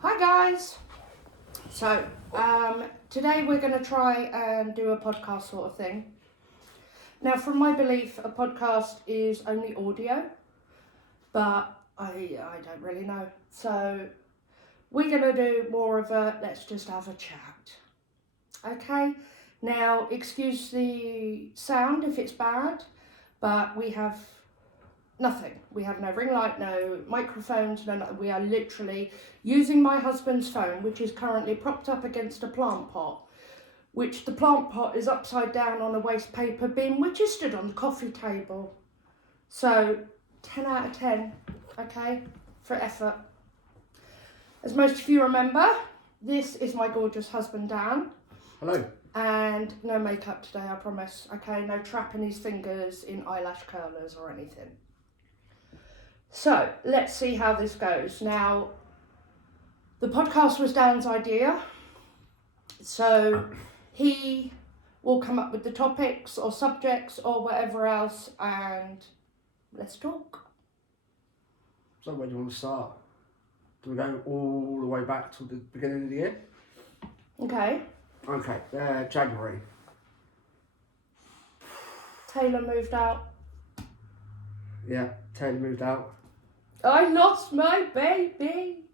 Hi guys! So, today we're going to try and do a podcast sort of thing. Now, from my belief, a podcast is only audio, but I don't really know. So, we're going to do more of a, let's just have a chat. Okay? Now, excuse the sound if it's bad, but we have nothing. We have no ring light, no microphones, no nothing. We are literally using my husband's phone, which is currently propped up against a plant pot, which the plant pot is upside down on a waste paper bin, which is stood on the coffee table. So, 10 out of 10, okay, for effort. As most of you remember, this is my gorgeous husband, Dan. Hello. And no makeup today, I promise, okay? No trapping his fingers in eyelash curlers or anything. So, let's see how this goes. Now, the podcast was Dan's idea, so he will come up with the topics or subjects or whatever else, and let's talk. So where do you want to start? Do we go all the way back to the beginning of the year? Okay. Okay, January. Taylor moved out. Yeah, Taylor moved out. I lost my baby.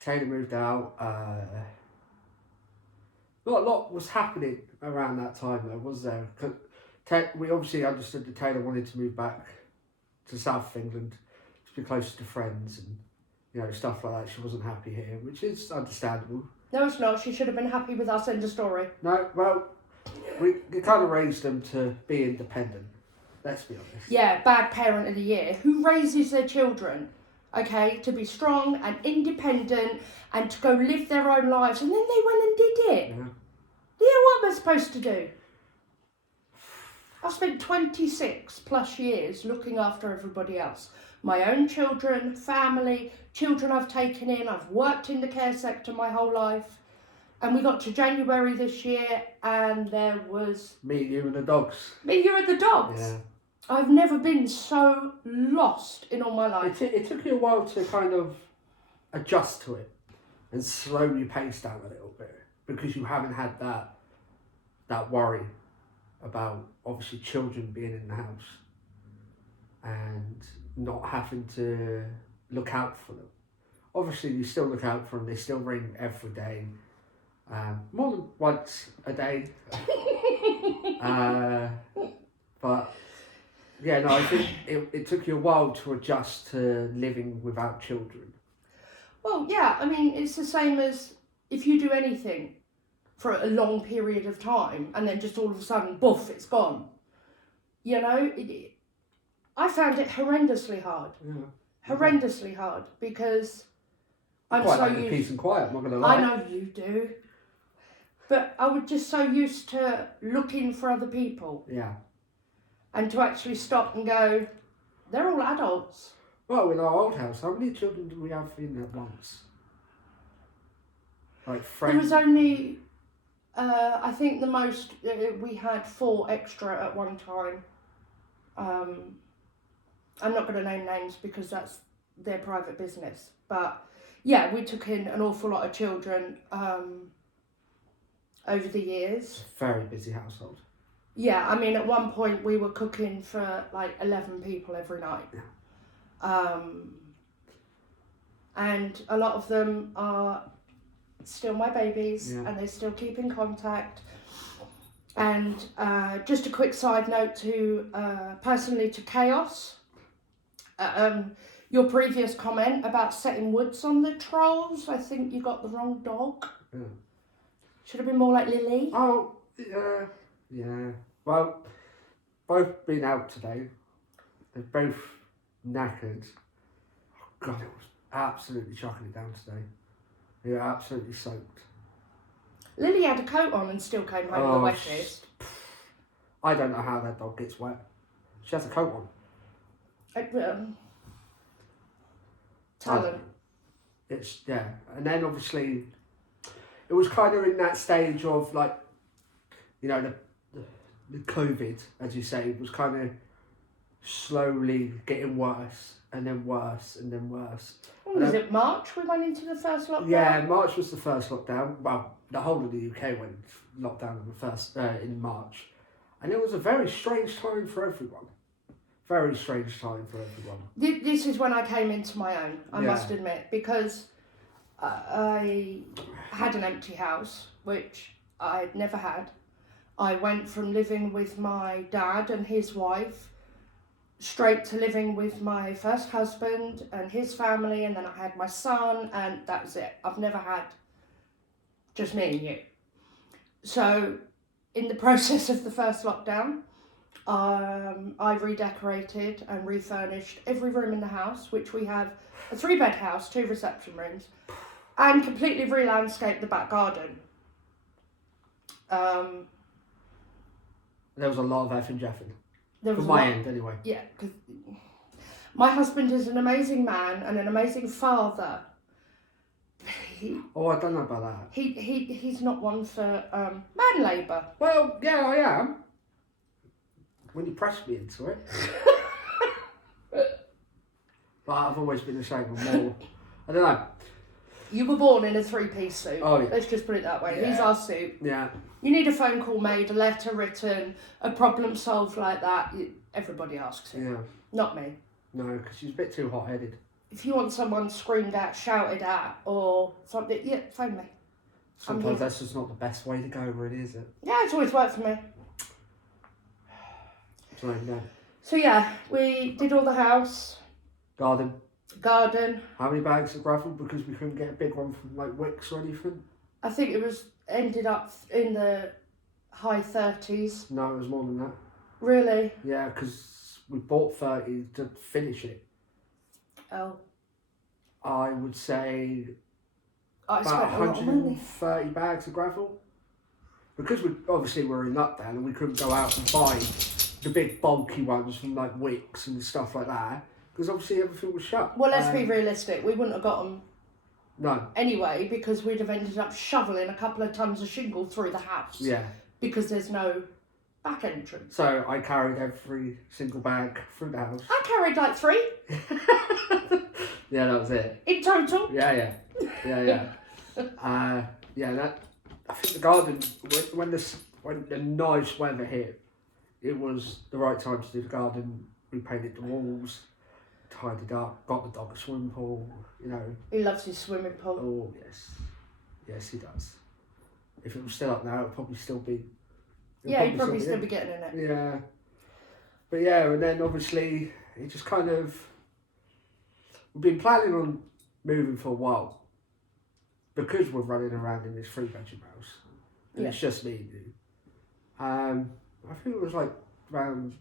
Taylor moved out. Not a lot was happening around that time though, was there? 'Cause we obviously understood that Taylor wanted to move back to south of England to be closer to friends and, you know, stuff like that. She wasn't happy here, which is understandable. No, it's not. She should have been happy with us. End of story. No, well, we kind of raised them to be independent. Let's be honest. Yeah, bad parent of the year. Who raises their children, okay, to be strong and independent and to go live their own lives, and then they went and did it. Yeah. Yeah, what am I supposed to do? I've spent 26 plus years looking after everybody else. My own children, family, children I've taken in. I've worked in the care sector my whole life. And we got to January this year and there was... Me, you and the dogs. Me, you and the dogs. Yeah. I've never been so lost in all my life. It took you a while to kind of adjust to it and slow your pace down a little bit because you haven't had that worry about obviously children being in the house and not having to look out for them. Obviously you still look out for them, they still ring every day, more than once a day. But yeah, no, I think it took you a while to adjust to living without children. Well, yeah, I mean, it's the same as if you do anything for a long period of time and then just all of a sudden, boof, it's gone. You know, I found it horrendously hard. Yeah. Horrendously hard because I'm quite so like the used... peace and quiet, I'm not going to lie. I know you do. But I was just so used to looking for other people. Yeah. And to actually stop and go, they're all adults. Well, in our old house, how many children did we have in at once? Like friends? There was only, I think the most, we had 4 extra at one time. I'm not going to name names because that's their private business. But yeah, we took in an awful lot of children over the years. Very busy household. Yeah, I mean, at one point we were cooking for like 11 people every night. And a lot of them are still my babies, yeah. And they still keep in contact. And just a quick side note to personally to Chaos. Your previous comment about setting woods on the trolls, I think you got the wrong dog. Yeah. Should have been more like Lily. Oh, yeah. Well, both been out today. They're both knackered. Oh, God, it was absolutely chucking it down today. They were absolutely soaked. Lily had a coat on and still came home the wettest. I don't know how that dog gets wet. She has a coat on. Talent. It's, yeah. And then obviously, it was kind of in that stage of like, you know, the COVID, as you say, was kind of slowly getting worse and then worse and then worse. When was it, March we went into the first lockdown? Yeah, March was the first lockdown. Well, the whole of the UK went lockdown in March. And it was a very strange time for everyone. Very strange time for everyone. This is when I came into my own, I must admit, because I had an empty house, which I'd never had. I went from living with my dad and his wife straight to living with my first husband and his family, and then I had my son, and that was it. I've never had just me and you. So in the process of the first lockdown, I redecorated and refurnished every room in the house, which we have a 3-bed house, 2 reception rooms, and completely re-landscaped the back garden. There was a lot of effing jeffing. From my end, anyway. Yeah, because my husband is an amazing man and an amazing father. I don't know about that. He's not one for man labour. Well, yeah, I am. When you press me into it. But I've always been the same. I'm more, I don't know. You were born in a 3-piece suit. Oh, yeah. Let's just put it that way. Yeah. He's our suit. Yeah. You need a phone call made, a letter written, a problem solved like that. Everybody asks it. Yeah. Not me. No, because she's a bit too hot-headed. If you want someone screamed at, shouted at, or something, yeah, phone me. Sometimes that's just not the best way to go, really, is it? Yeah, it's always worked for me. So, no. So yeah, we did all the house. Garden. How many bags of gravel? Because we couldn't get a big one from like Wicks or anything. I think it ended up in the high 30s. No, it was more than that. Really? Yeah, because we bought 30 to finish it. Oh. I would say I about spent 130 bags of gravel. Because we obviously were in lockdown and we couldn't go out and buy the big bulky ones from like Wicks and stuff like that. Because obviously everything was shut. Well, let's be realistic. We wouldn't have got them no. anyway, because we'd have ended up shoveling a couple of tons of shingle through the house. Yeah. Because there's no back entrance. So I carried every single bag through the house. I carried like 3. Yeah, that was it. In total. Yeah. I think the garden, when the nice weather hit, it was the right time to do the garden. We painted the walls, tidied up, got the dog a swimming pool, you know. He loves his swimming pool. Oh, yes. Yes, he does. If it was still up now, it'd probably still be... Yeah, he'd probably still be getting in it. Yeah. But yeah, and then obviously, it just kind of... We've been planning on moving for a while. Because we're running around in this 3-bedroom house. And it's just me and you. I think it was like around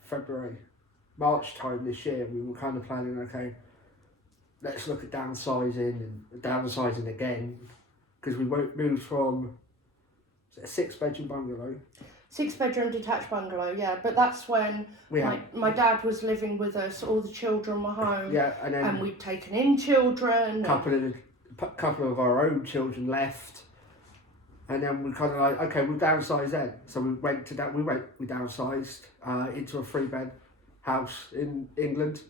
February, March time this year, we were kind of planning, okay, let's look at downsizing and downsizing again. Because we moved from a 6-bedroom bungalow. 6-bedroom detached bungalow, yeah. But that's when my dad was living with us, all the children were home. Yeah, and we'd taken in children. A couple of our own children left. And then we kind of like, okay, we'll downsize then. So we went to that. We downsized into a 3-bed house in England.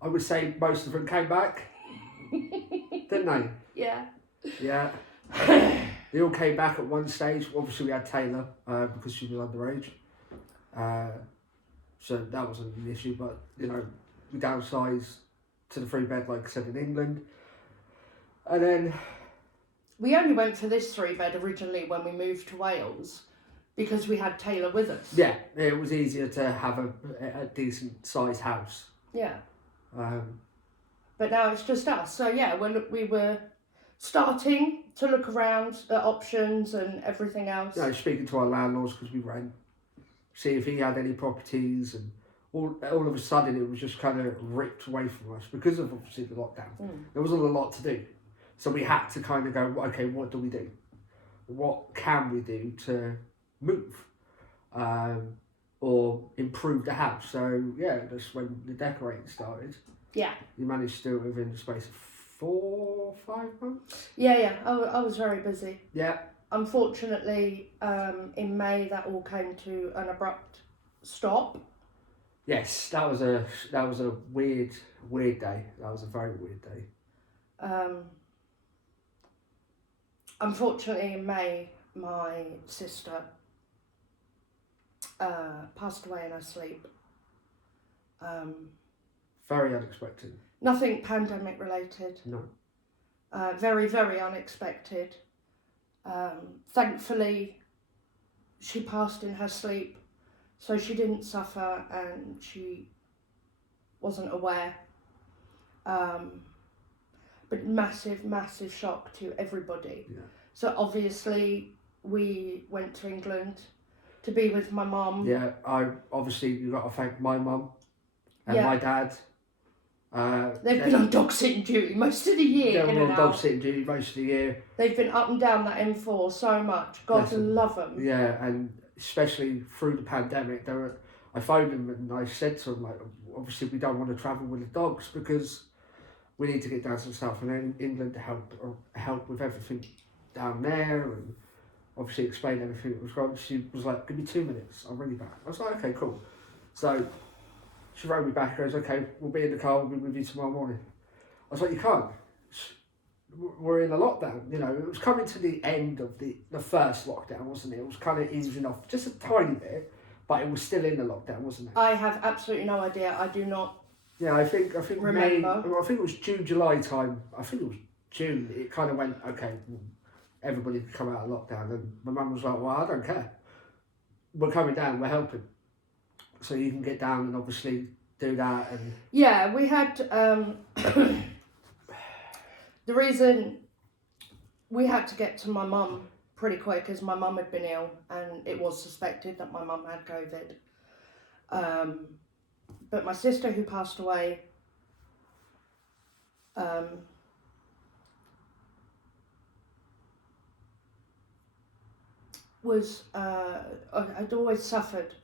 I would say most of them came back, didn't they? Yeah. Yeah. They all came back at one stage. Obviously, we had Taylor because she was underage, so that wasn't an issue. But you know, we downsized to the 3-bed, like I said, in England, and then. We only went for this 3-bed originally when we moved to Wales because we had Taylor with us. Yeah, it was easier to have a decent sized house. Yeah. But now it's just us. So yeah, we were starting to look around at options and everything else. Yeah, speaking to our landlords because we rent, see if he had any properties, and all of a sudden it was just kind of ripped away from us because of obviously the lockdown. There wasn't a lot to do. So we had to kind of go, okay, what do we do? What can we do to move or improve the house? So yeah, that's when the decorating started. Yeah. You managed to do it within the space of 4 or 5 months? Yeah. I was very busy. Yeah. Unfortunately, in May that all came to an abrupt stop Yes, that was a weird day. That was a very weird day. Unfortunately, in May, my sister passed away in her sleep. Very unexpected. Nothing pandemic related. No. Very, very unexpected. Thankfully, she passed in her sleep, so she didn't suffer and she wasn't aware. But massive, massive shock to everybody. Yeah. So obviously we went to England to be with my mum. Yeah, you've got to thank my mum and my dad. They've been on dog sitting duty most of the year. They were on dog sitting duty most of the year. They've been up and down that M4 so much. God love them. Yeah, and especially through the pandemic, I phoned them and I said to them, like, obviously we don't want to travel with the dogs because we need to get down to the south and England to help with everything down there, and obviously explain everything that was wrong. She was like, give me 2 minutes, I'll ring you back. I was like, okay, cool. So she rang me back and goes, okay, we'll be in the car, we'll be with you tomorrow morning. I was like, you can't. We're in a lockdown, you know. It was coming to the end of the first lockdown, wasn't it? It was kind of easing off just a tiny bit, but it was still in the lockdown, wasn't it? I have absolutely no idea. I do not. Yeah, I think remember. May, I think it was June, July time. I think it was June. It kind of went, okay, everybody could come out of lockdown, and my mum was like, well, I don't care. We're coming down, we're helping. So you can get down and obviously do that. And yeah, we had the reason we had to get to my mum pretty quick is my mum had been ill and it was suspected that my mum had COVID. But my sister who passed away was I'd always suffered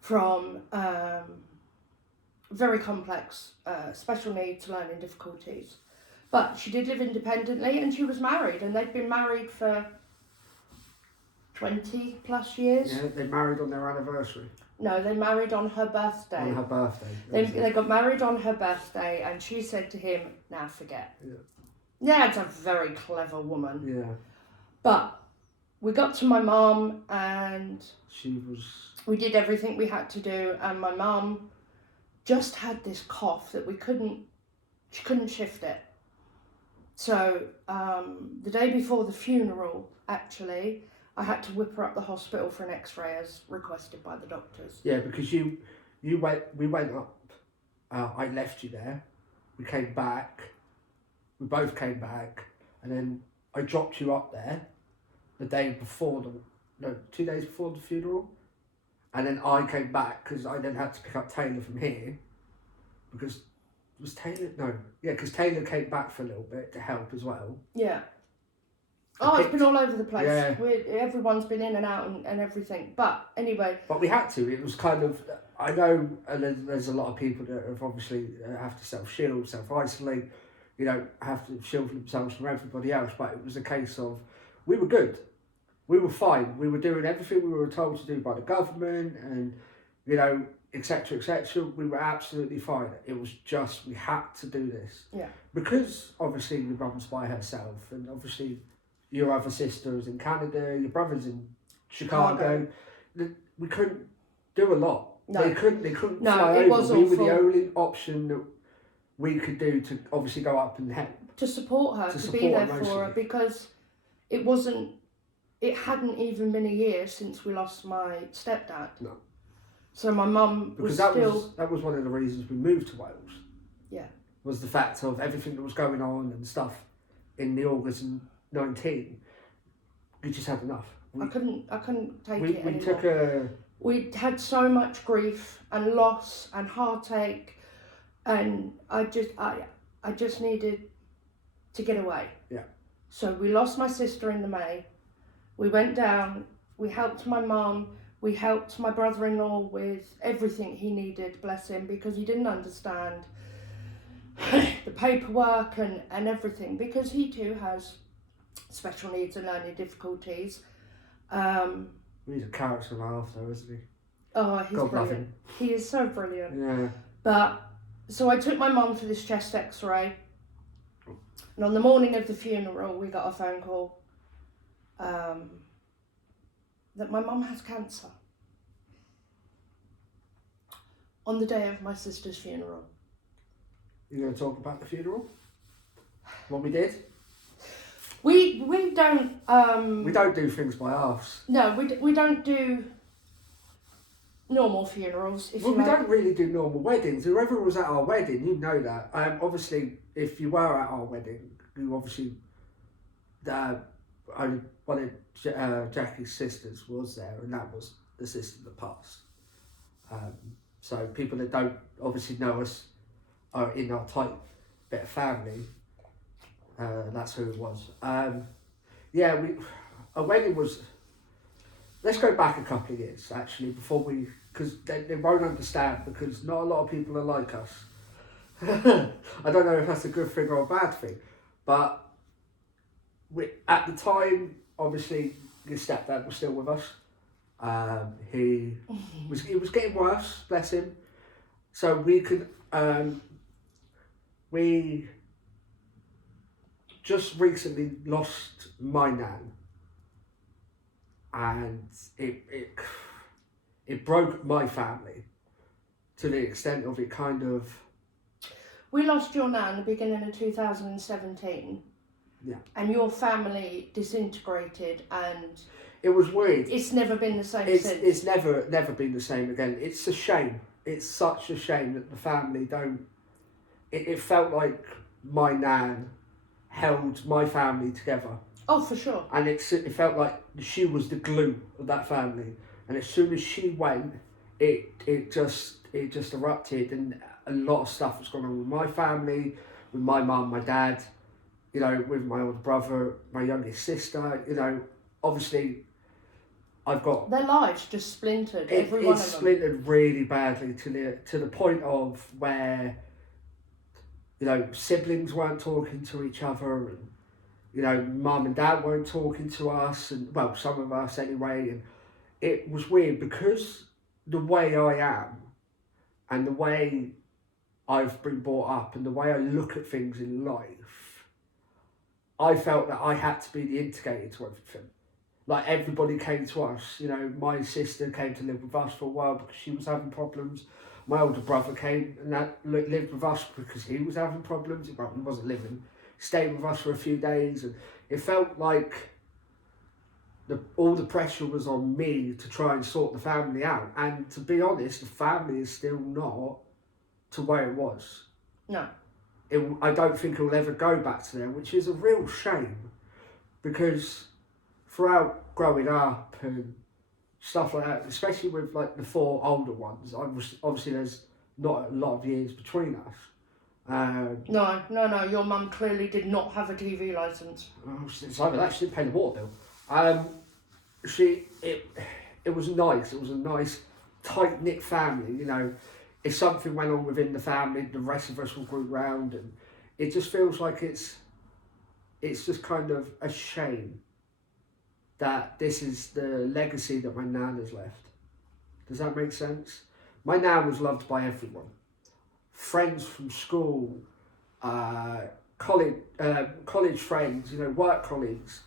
from very complex special needs learning difficulties, but she did live independently and she was married and they'd been married for 20 plus years. Yeah, they married on their anniversary. No, they married on her birthday. On her birthday. They got married on her birthday and she said to him, nah, forget. Yeah. Yeah, it's a very clever woman. Yeah. But we got to my mum and we did everything we had to do, and my mum just had this cough that she couldn't shift it. So the day before the funeral, actually, I had to whip her up the hospital for an X-ray as requested by the doctors. Yeah, because we went up. I left you there. We came back. We both came back, and then I dropped you up there the day before 2 days before the funeral, and then I came back because I then had to pick up Taylor from here because because Taylor came back for a little bit to help as well. Yeah. It's been all over the place. Yeah. Everyone's been in and out and everything. But anyway. But we had to. It was kind of, I know there's a lot of people that have obviously have to self-shield, self-isolate, have to shield themselves from everybody else. But it was a case of, we were good. We were fine. We were doing everything we were told to do by the government and, etc., etc. We were absolutely fine. It was just, we had to do this. Yeah. Because obviously your mum's by herself and obviously your other sister's in Canada, your brother's in Chicago. We couldn't do a lot. No. They couldn't fly over. Was we awful. were the only option that we could do to obviously go up and help. To support her, to be there for her, because it hadn't even been a year since we lost my stepdad. No. So my mum was that was one of the reasons we moved to Wales. Yeah. Was the fact of everything that was going on and stuff in the August 19. We just had enough. I couldn't take it anymore. We had so much grief and loss and heartache, and I just needed to get away. Yeah. So we lost my sister in the May. We went down, we helped my mum, we helped my brother-in-law with everything he needed, bless him, because he didn't understand the paperwork and everything, because he too has special needs and learning difficulties. He's a character and a half though, isn't he? Oh, he's God love brilliant. him. He is so brilliant. Yeah. But, so I took my mum for this chest x-ray. And on the morning of the funeral, we got a phone call that my mum has cancer. On the day of my sister's funeral. You going to talk about the funeral? What we did? We don't... we don't do things by halves. No, we don't do normal funerals. We don't really do normal weddings. Whoever was at our wedding, you know that. Obviously, if you were at our wedding, you obviously... one of Jackie's sisters was there, and that was the sister that passed. So people that don't obviously know us are in our tight bit of family. That's who it was. A wedding was... Let's go back a couple of years, actually, before we... Because they won't understand, because not a lot of people are like us. I don't know if that's a good thing or a bad thing, but at the time, obviously, your stepdad was still with us. He was getting worse, bless him. So we could... we just recently lost my nan, and it broke my family to the extent of it kind of... We lost your nan at the beginning of 2017. Yeah. And your family disintegrated, and... It was weird. It's never been the same since. It's never been the same again. It's a shame. It's such a shame that the family don't... It felt like my nan held my family together. Oh, for sure. And it felt like she was the glue of that family. And as soon as she went, it just erupted, and a lot of stuff was going on with my family, with my mum, my dad, you know, with my older brother, my youngest sister. You know, obviously, I've got... Their lives just splintered, every one of them. It splintered really badly to the point of where, you know, siblings weren't talking to each other, and, you know, mum and dad weren't talking to us, and, well, some of us anyway, and it was weird because the way I am and the way I've been brought up and the way I look at things in life, I felt that I had to be the instigator to everything. Like, everybody came to us. You know, my sister came to live with us for a while because she was having problems. My older brother came and lived with us because he was having problems. He wasn't living. Stayed with us for a few days, and it felt like all the pressure was on me to try and sort the family out. And to be honest, the family is still not to where it was. No. I don't think it will ever go back to there, which is a real shame, because throughout growing up and stuff like that, especially with like the four older ones, obviously there's not a lot of years between us. No, your mum clearly did not have a TV licence. It's either that, she didn't pay the water bill. It was nice. It was a nice, tight-knit family, you know. If something went on within the family, the rest of us will group round, and it just feels like it's just kind of a shame that this is the legacy that my nan has left. Does that make sense? My nan was loved by everyone. Friends from school, college friends, you know, work colleagues.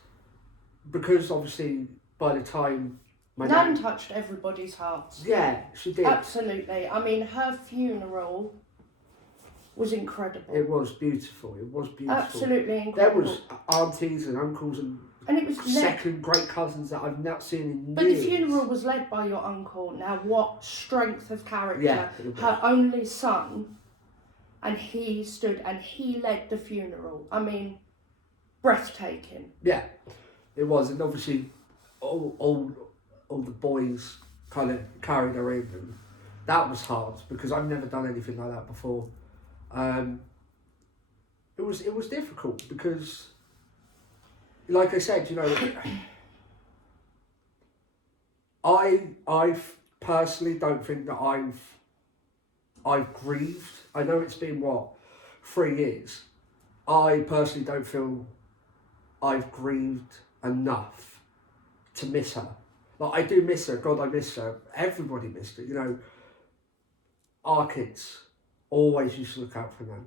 Because obviously by the time my Nan touched everybody's hearts. Yeah, she did. Absolutely. I mean, her funeral was incredible. It was beautiful. Absolutely incredible. There was aunties and uncles and it was second great cousins that I've not seen in years. But the funeral was led by your uncle. Now, what strength of character. Yeah, her only son, and he stood and he led the funeral. I mean, breathtaking. Yeah, it was. And obviously all the boys kind of carried her in, and that was hard because I've never done anything like that before. It was difficult because, like I said, you know, I personally don't think that I've grieved. I know it's been 3 years. I personally don't feel I've grieved enough to miss her. Like, I do miss her. God, I miss her. Everybody missed her. You know, our kids always used to look out for Nan.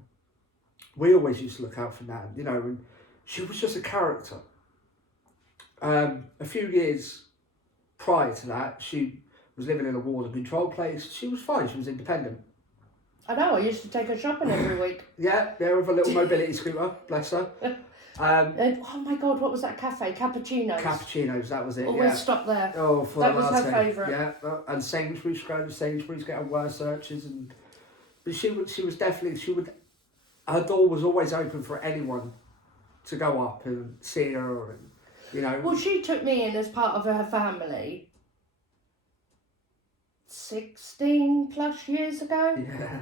We always used to look out for Nan, you know, and she was just a character. A few years prior to that, she was living in a water control place. She was fine. She was independent. I know, I used to take her shopping every week. Yeah, with a little mobility scooter, bless her. And, oh my God, what was that cafe? Cappuccinos, that was it. Always stop there. Oh, for that was latte. her favourite. Yeah, and Sainsbury's, go to Sainsbury's, get her word searches, but she was definitely, her door was always open for anyone to go up and see her, and you know. Well, she took me in as part of her family 16 plus years ago. Yeah.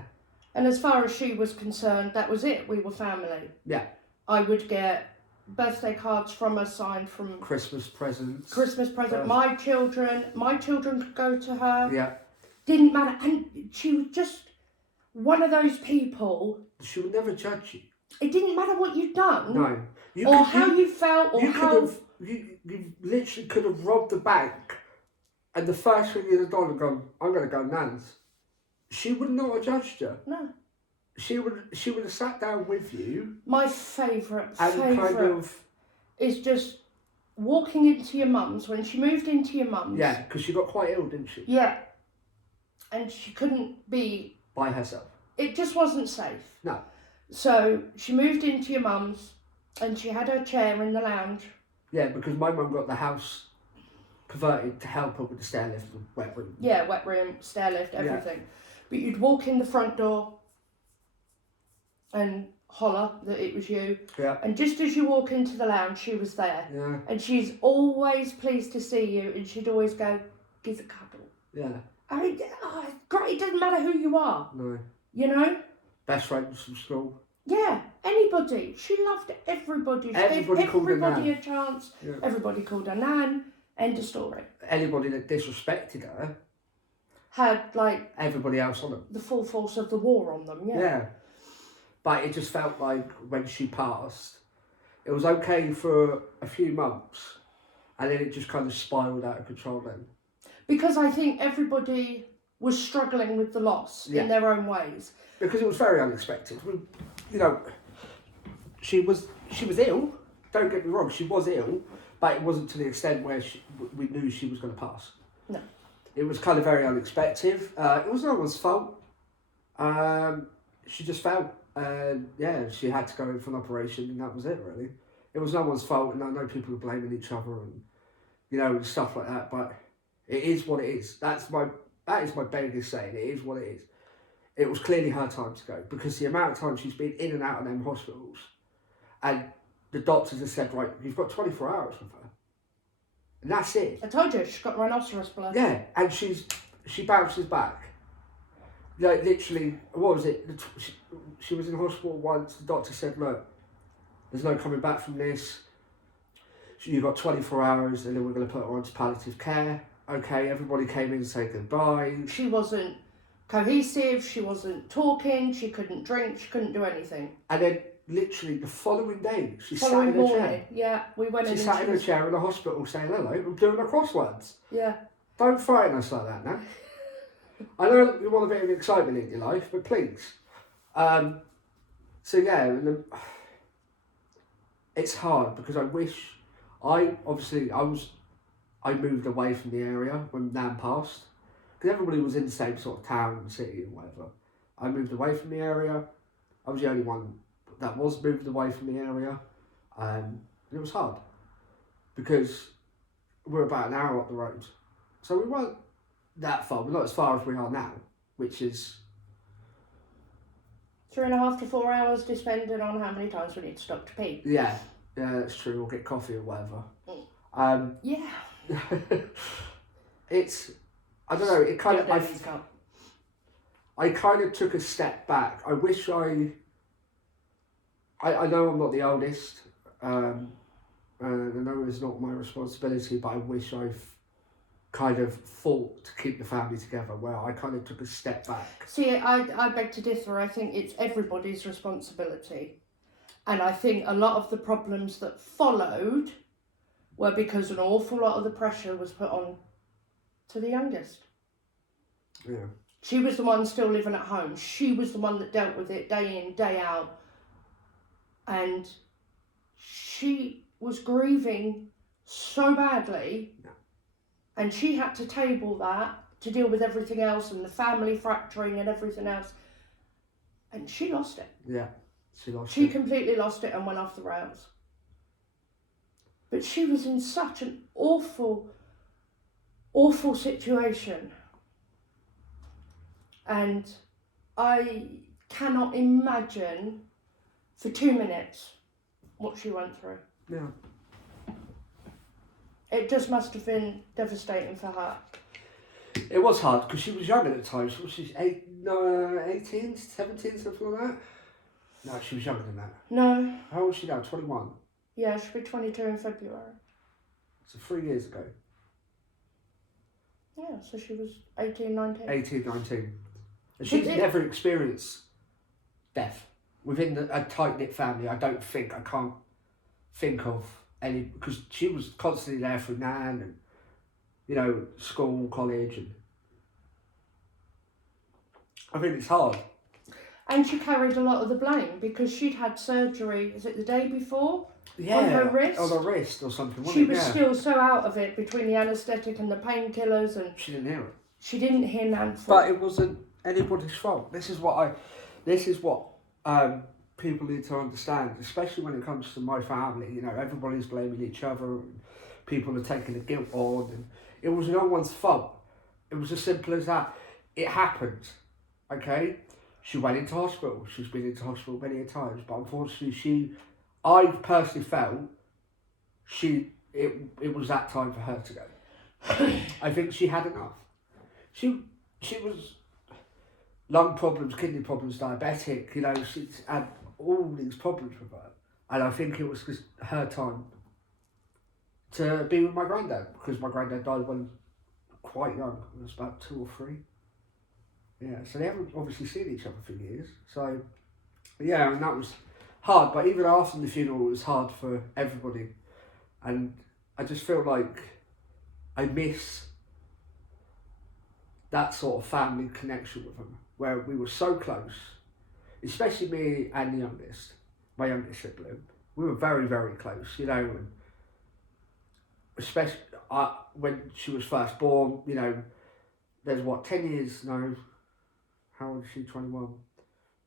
And as far as she was concerned, that was it. We were family. Yeah. I would get birthday cards from her, signed from Christmas presents. My children could go to her. Yeah. Didn't matter. And she was just one of those people. She would never judge you. It didn't matter what you'd done. No. You felt, or how... You literally could have robbed the bank, and the first thing you'd have done would gone, I'm going to go Nan's. She would not have judged you. No. She would have sat down with you. My favourite kind of is just walking into your mum's, when she moved into your mum's. Yeah, because she got quite ill, didn't she? Yeah. And she couldn't be... by herself. It just wasn't safe. No. So she moved into your mum's and she had her chair in the lounge. Yeah, because my mum got the house converted to help her with the stair lift and wet room. Yeah, wet room, stair lift, everything. Yeah. But you'd walk in the front door and holler that it was you. Yeah. And just as you walk into the lounge, she was there. Yeah. And she's always pleased to see you, and she'd always go, give a cuddle. Yeah. I mean, great, it doesn't matter who you are. No. You know? Best friends from school. Yeah, anybody. She loved everybody. She gave everybody a chance. Yeah. Everybody called her Nan. End of story. Anybody that disrespected her had, like... everybody else on them. The full force of the war on them, yeah. Yeah. But it just felt like when she passed, it was okay for a few months, and then it just kind of spiralled out of control then. Because I think everybody was struggling with the loss in their own ways. Because it was very unexpected. You know, she was ill. Don't get me wrong, she was ill, but it wasn't to the extent where we knew she was going to pass. No. It was kind of very unexpected. It was no one's fault. She just fell. She had to go in for an operation, and that was it, really. It was no one's fault, and I know people are blaming each other and, you know, and stuff like that, but it is what it is. That is my biggest saying. It is what it is. It was clearly her time to go, because the amount of time she's been in and out of them hospitals, and the doctors have said, right, you've got 24 hours with her. And that's it. I told you, she's got rhinoceros blood. Yeah, and she bounces back. Like, literally, what was it? She was in hospital once. The doctor said, look, there's no coming back from this. You've got 24 hours, and then we're going to put her onto palliative care. Okay, everybody came in and said goodbye. She wasn't cohesive, she wasn't talking, she couldn't drink, she couldn't do anything. And then, literally, the following day, she sat in a chair. Yeah, we went in. She sat in a chair in the hospital saying, hello, I'm doing a crosswords. Yeah. Don't frighten us like that now. I know you want a bit of excitement in your life, but please. It's hard because I wish I moved away from the area when Nan passed, because everybody was in the same sort of town and city and whatever. I moved away from the area. I was the only one that was moved away from the area, and it was hard because we're about an hour up the road, so we weren't that far. We're not as far as we are now, which is 3.5 to 4 hours, depending on how many times we need to stop to pee. Yeah, that's true. Or get coffee or whatever. Yeah. I don't know. It kind of I kind of took a step back. I wish I know I'm not the oldest. And I know it's not my responsibility, but I wish I've kind of fought to keep the family together, where I kind of took a step back. See, I beg to differ. I think it's everybody's responsibility. And I think a lot of the problems that followed were because an awful lot of the pressure was put on to the youngest. Yeah. She was the one still living at home. She was the one that dealt with it day in, day out. And she was grieving so badly. Yeah. And she had to table that to deal with everything else and the family fracturing and everything else. And she lost it. Yeah, she lost She it. completely lost it and went off the rails. But she was in such an awful, awful situation. And I cannot imagine for 2 minutes what she went through. Yeah. It just must have been devastating for her. It was hard because she was young at the time. So she's 18, 17, something like that. No, she was younger than that. No. How old is she now? 21. Yeah, she'll be 22 in February. So 3 years ago. Yeah, so she was 18, 19. 18, 19. And she's never experienced death. Within a tight-knit family, I can't think of any, because she was constantly there for Nan and, you know, school, college, and I think it's hard. And she carried a lot of the blame because she'd had surgery, is it the day before? Yeah, on her wrist. On her wrist or something. She was still so out of it between the anaesthetic and the painkillers, and she didn't hear it. She didn't hear Nan. But it wasn't anybody's fault. This is what people need to understand, especially when it comes to my family. You know, everybody's blaming each other, and people are taking the guilt on, and it was no one's fault. It was as simple as that. It happened. Okay, she went into hospital. She's been into hospital many times, but unfortunately, I personally felt it was that time for her to go. I think she had enough. She was lung problems, kidney problems, diabetic. You know, she's had all these problems with her, and I think it was just her time to be with my granddad, because my granddad died when quite young. I was about 2 or 3. Yeah, so they haven't obviously seen each other for years. So yeah, and that was hard. But even after the funeral, it was hard for everybody, and I just feel like I miss that sort of family connection with them, where we were so close, especially me and my youngest sibling. We were very, very close, you know, and especially when she was first born, you know, there's 10 years, no, how old is she, 21?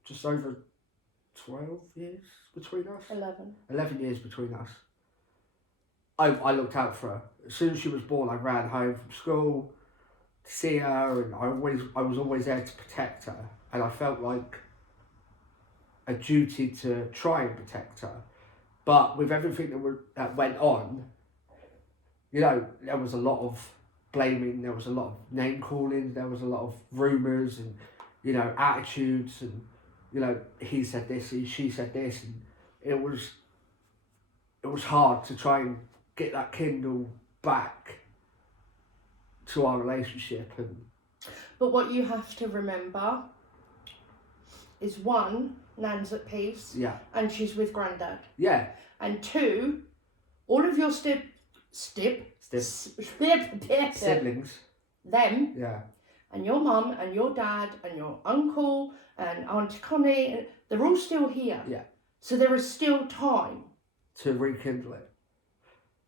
Just over 12 years between us? 11 years between us. I looked out for her. As soon as she was born, I ran home from school to see her, and I was always there to protect her, and I felt like a duty to try and protect her. But with everything that went on, you know, there was a lot of blaming, there was a lot of name calling, there was a lot of rumours and, you know, attitudes, and, you know, he said this, she said this, and it was hard to try and get that kindle back to our relationship. But what you have to remember is, 1, Nan's at peace. Yeah. And she's with Grandad. Yeah. And 2, all of your siblings. Them. Yeah. And your mum and your dad and your uncle and Auntie Connie, and they're all still here. Yeah. So there is still time to rekindle it.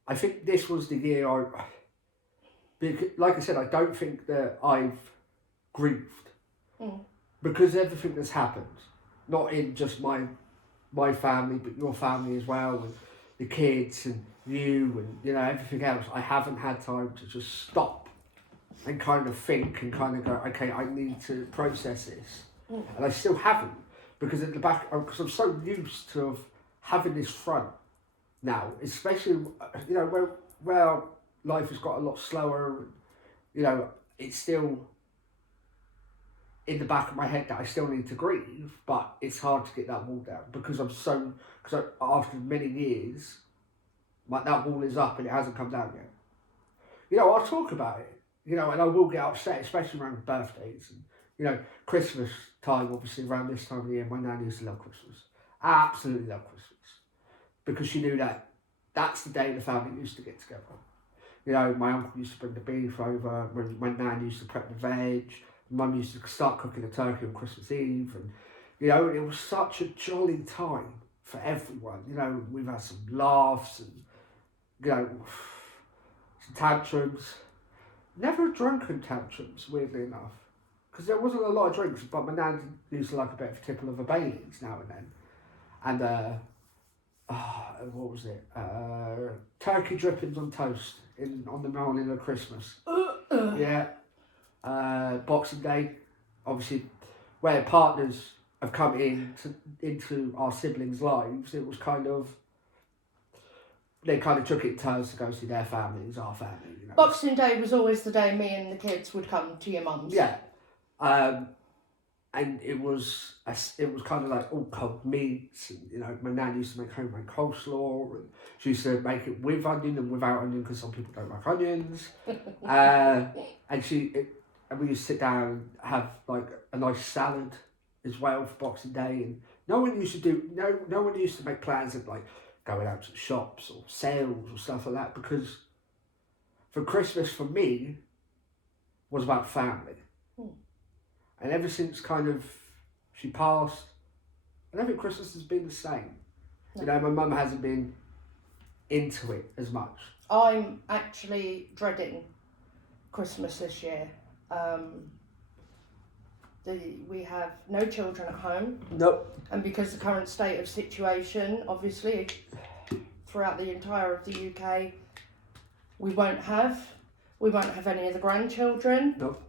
I think this was the year because, like I said, I don't think that I've grieved because everything that's happened, not in just my family, but your family as well, and the kids and you and, you know, everything else. I haven't had time to just stop and kind of think and kind of go, okay, I need to process this, and I still haven't, because at the back, because I'm so used to having this front now, especially, you know, where life has got a lot slower, you know, it's still in the back of my head that I still need to grieve, but it's hard to get that wall down because after many years, that wall is up and it hasn't come down yet. You know, I'll talk about it, you know, and I will get upset, especially around birthdays and, you know, Christmas time. Obviously, around this time of the year, my nan used to love Christmas. Absolutely love Christmas, because she knew that that's the day the family used to get together. You know, my uncle used to bring the beef over. My nan used to prep the veg. Mum used to start cooking the turkey on Christmas Eve, and you know, it was such a jolly time for everyone. You know, we've had some laughs and you know, some tantrums. Never drunken tantrums, weirdly enough, because there wasn't a lot of drinks. But my nan used to like a bit of a tipple of a Baileys now and then, and what was it? Turkey drippings on toast on the morning of Christmas. Yeah. Boxing Day, obviously, where partners have come into our siblings' lives, it was kind of, they kind of took it in turns to go see their families, our family. You know. Boxing Day was always the day me and the kids would come to your mum's. Yeah. And it was kind of like all cold meats, and you know, my nan used to make homemade coleslaw, and she used to make it with onion and without onion because some people don't like onions. And we used to sit down and have like a nice salad as well for Boxing Day, and no one used to make plans of like going out to the shops or sales or stuff like that, because for Christmas for me was about family. And ever since kind of she passed, I don't think Christmas has been the same. No. You know, my mum hasn't been into it as much. I'm actually dreading Christmas this year. We have no children at home. Nope. And because the current state of situation, obviously, throughout the entire of the UK, we won't have any of the grandchildren. Nope.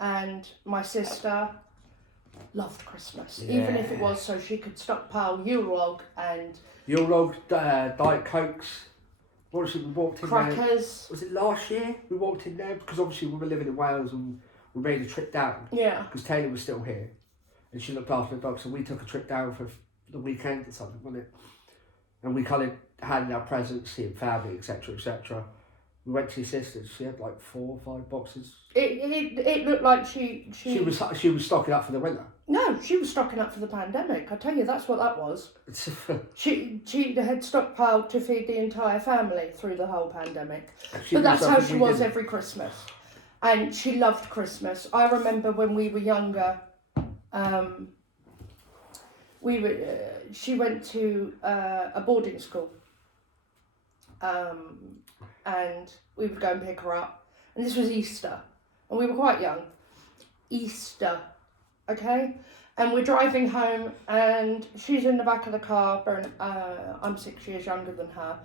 And my sister loved Christmas, even if it was so she could stockpile Yule log and Diet Cokes. What was it? We walked in crackers. There. Was it last year? We walked in there because obviously we were living in Wales and we made a trip down. Yeah. Because Taylor was still here, and she looked after the dog, so we took a trip down for the weekend or something, wasn't it? And we kind of handed out presents, seeing family, etc., etc. We went to your sister's. She had like 4 or 5 boxes. It looked like she was stocking up for the winter. No, she was stocking up for the pandemic. I tell you, that's what that was. she had stockpiled to feed the entire family through the whole pandemic. But that's how she was every Christmas, and she loved Christmas. I remember when we were younger. She went to a boarding school. And we would go and pick her up. And this was Easter. And we were quite young. Easter. Okay? And we're driving home and she's in the back of the car. I'm 6 years younger than her.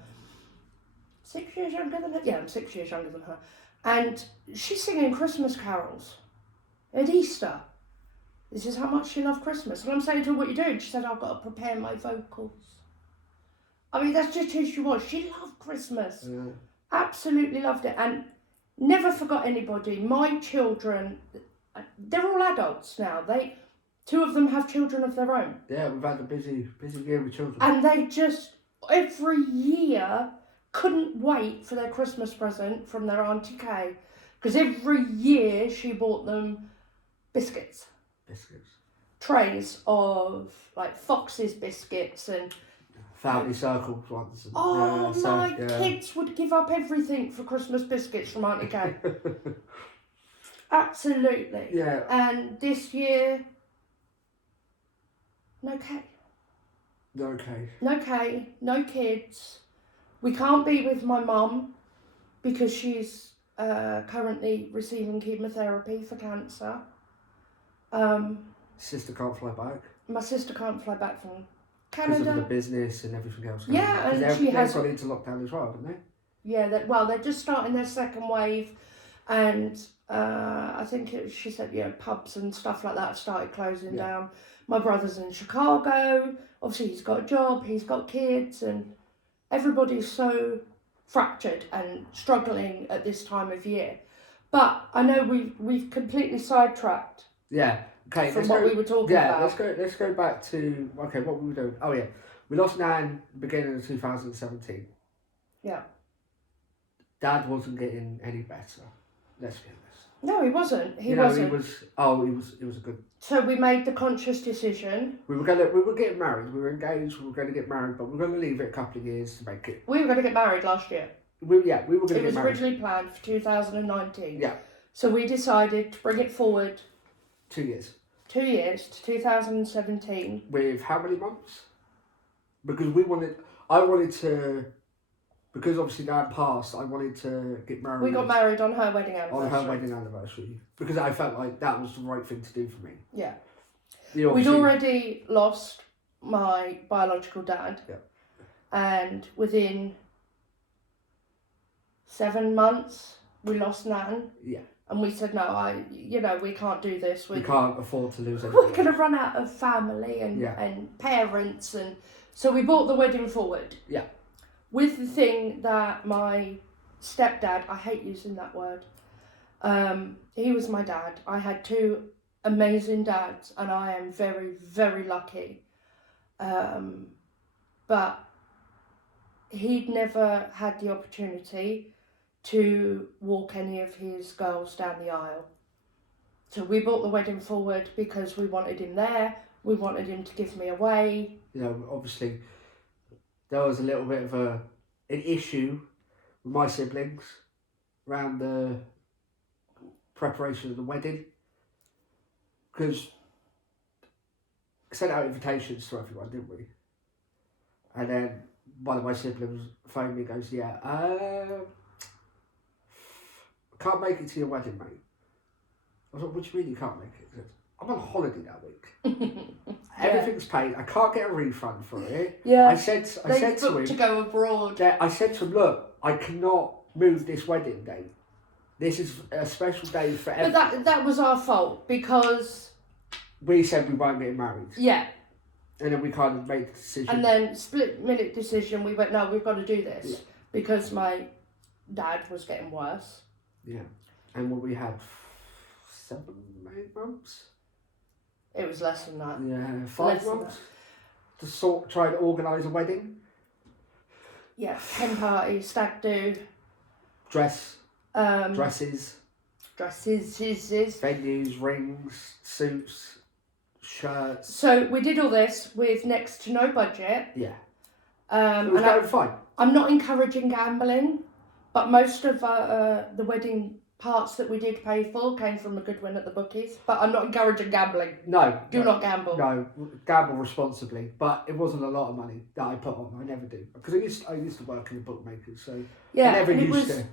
6 years younger than her? Yeah, I'm 6 years younger than her. And she's singing Christmas carols at Easter. This is how much she loved Christmas. And I'm saying to her, what are you doing? She said, I've got to prepare my vocals. I mean, that's just who she was. She loved Christmas. Yeah. Absolutely loved it. And never forgot anybody. My children, they're all adults now. 2 of them have children of their own. Yeah, we've had a busy year with children. And they just, every year, couldn't wait for their Christmas present from their Auntie Kay. Because every year she bought them biscuits. Trays of, like, Fox's biscuits and... Family circles ones. Kids would give up everything for Christmas biscuits from Auntie Kay. Absolutely. Yeah. And this year, no Kay. No kids. We can't be with my mum because she's currently receiving chemotherapy for cancer. Sister can't fly back. My sister can't fly back from Canada. Because of the business and everything else. They've gone into lockdown as well, haven't they? Yeah, they're just starting their second wave, and I think she said, pubs and stuff like that have started closing down. My brother's in Chicago. Obviously, he's got a job, he's got kids, and everybody's so fractured and struggling at this time of year. But I know we've completely sidetracked. Yeah. Okay, from what we were talking about. Let's go back to what we were doing. Oh yeah, we lost Nan beginning of 2017. Yeah. Dad wasn't getting any better. Let's be honest. No, he wasn't. He was a good. So we made the conscious decision. We were getting married. We were engaged. We were going to get married, but we were going to leave it a couple of years to make it. We were going to get married last year. we were going to It get was married. originally planned for 2019. Yeah. So we decided to bring it forward 2 years. 2 years to 2017. With how many months? Because I wanted to, because obviously Dad passed, I wanted to get married. We got married on her wedding anniversary. On her wedding anniversary. Because I felt like that was the right thing to do for me. Yeah. You We'd already lost my biological dad. Yeah. And within 7 months, we lost Nan. Yeah. And we said, no, we can't do this. We can't afford to lose anyone. We're going to run out of family and parents. And so we brought the wedding forward. Yeah. With the thing that my stepdad, I hate using that word, he was my dad. I had 2 amazing dads and I am very, very lucky. But he'd never had the opportunity to walk any of his girls down the aisle. So we brought the wedding forward because we wanted him there. We wanted him to give me away. You know, obviously, there was a little bit of an issue with my siblings around the preparation of the wedding. Because we sent out invitations to everyone, didn't we? And then one of my siblings phoned me and goes, can't make it to your wedding, mate. I was like, what do you mean you can't make it? He said, I'm on holiday that week. Everything's paid. I can't get a refund for it. Yeah. I said to him to go abroad. I said to him, look, I cannot move this wedding date. This is a special day for everyone. But that was our fault because we said we weren't getting married. Yeah. And then we kind of made the decision. And then split minute decision, we went, no, we've got to do this because my dad was getting worse. Yeah. And what we had 7, 8 months? It was less than that. Yeah, 5 months to try to organise a wedding. Yeah, 10 party, stag do. Dresses. Venues, rings, suits, shirts. So we did all this with next to no budget. Yeah. It was going fine. I'm not encouraging gambling, but most of the wedding parts that we did pay for came from a good win at the bookies. But I'm not encouraging gambling. No. Do not gamble. No, gamble responsibly. But it wasn't a lot of money that I put on. I never do. Because I used to work in the bookmakers, so I never used to.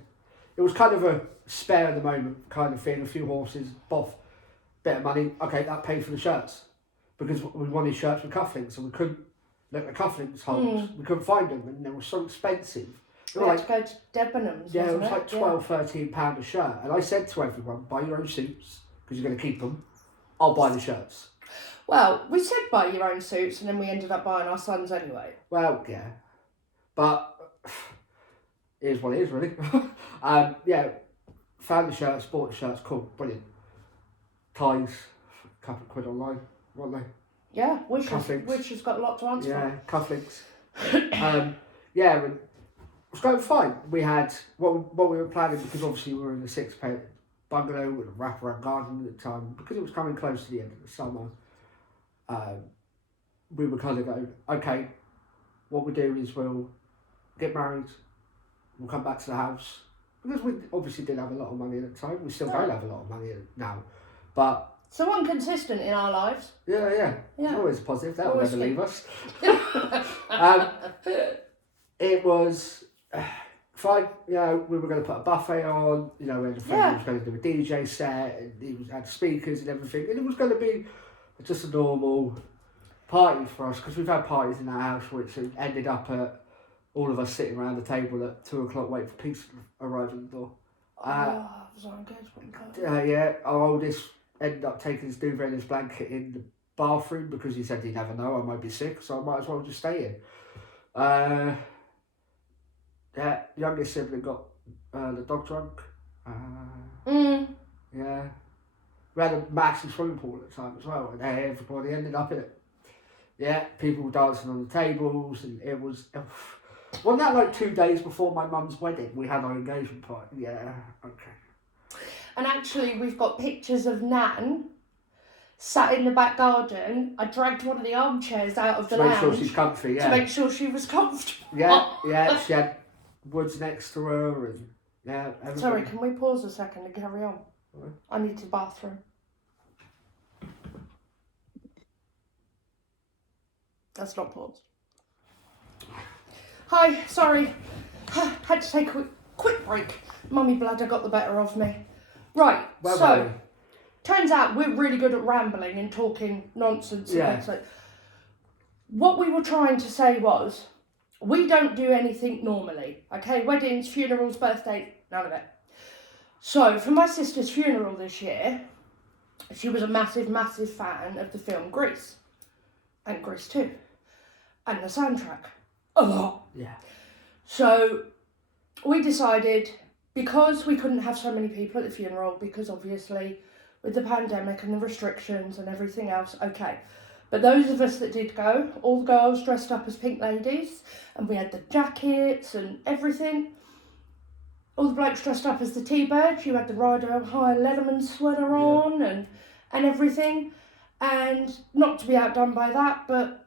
It was kind of a spare at the moment kind of thing. A few horses, boff, bit of money. Okay, that paid for the shirts. Because we wanted shirts with cufflinks and we couldn't let the cufflinks holes. We couldn't find them and they were so expensive. We had to go to Debenhams, yeah, it was like £12-13 a shirt. And I said to everyone, buy your own suits because you're going to keep them. I'll buy the shirts. Well, we said buy your own suits and then we ended up buying our sons anyway. Well, yeah. But it is what it is, really. Yeah, found the shirts, bought the shirts, cool, brilliant. Ties, a couple of quid online, weren't they? Yeah, which has got a lot to answer for. Yeah, cufflinks. Yeah, and it was going fine. We had what we were planning because obviously we were in a 6-bed bungalow with a wraparound garden at the time. Because it was coming close to the end of the summer, we were kind of going, okay, what we do is we'll get married, we'll come back to the house. Because we obviously didn't have a lot of money at the time. We still don't have a lot of money now. But so inconsistent in our lives. Yeah. It's always positive. That will never leave us. It was fine. You know, we were going to put a buffet on. You know, we had a friend who was going to do a DJ set, and he had speakers and everything, and it was going to be just a normal party for us because we've had parties in our house which ended up at all of us sitting around the table at 2:00 waiting for pizza to arrive at the door. Was our engagement party? Yeah, our oldest ended up taking his duvet and his blanket in the bathroom because he said he'd never know, I might be sick, so I might as well just stay in. Yeah, youngest sibling got the dog drunk. Yeah. We had a massive swimming pool at the time as well, and everybody ended up in it. Yeah, people were dancing on the tables, and it was... Wasn't that like 2 days before my mum's wedding? We had our engagement party. Yeah, okay. And actually, we've got pictures of Nan sat in the back garden. I dragged one of the armchairs out of the lounge. To make sure she's comfy, yeah. To make sure she was comfortable. Yeah, she had woods next to her, and yeah. Everybody. Sorry, can we pause a second and carry on? What? I need to the bathroom. That's not paused. Hi, sorry. Had to take a quick break. Mummy bladder got the better of me. Right, Where were so turns out we're really good at rambling and talking nonsense. Yeah. And things like. What we were trying to say was, we don't do anything normally. Okay, weddings, funerals, birthdays, none of it. So for my sister's funeral this year, she was a massive, massive fan of the film Grease, and Grease 2, and the soundtrack a lot. Yeah. So we decided, because we couldn't have so many people at the funeral, because obviously with the pandemic and the restrictions and everything else, okay. But those of us that did go, all the girls dressed up as pink ladies, and we had the jackets and everything. All the blokes dressed up as the T-Birds. You had the Ryder High Letterman sweater on and everything. And not to be outdone by that, but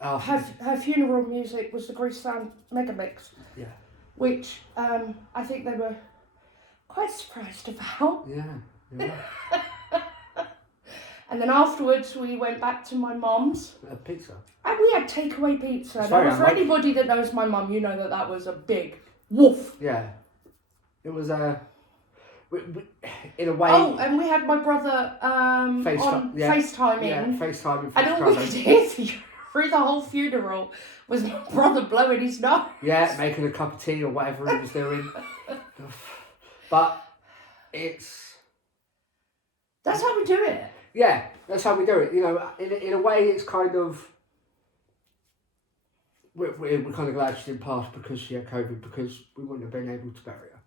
her funeral music was the Grease Sound Mega Mix. Yeah. Which I think they were quite surprised about. Yeah. And then afterwards we went back to my mum's. Pizza. And we had takeaway pizza. Sorry, Now, for anybody that knows my mum, you know that was a big woof. Yeah. It was in a way. Oh, and we had my brother FaceTiming. FaceTiming. FaceTiming. And all we could hear through the whole funeral was my brother blowing his nose. Yeah, making a cup of tea or whatever he was doing. But it's... That's how we do it. Yeah, that's how we do it. You know, in a way, it's kind of... We're kind of glad she didn't pass because she had COVID, because we wouldn't have been able to bury her.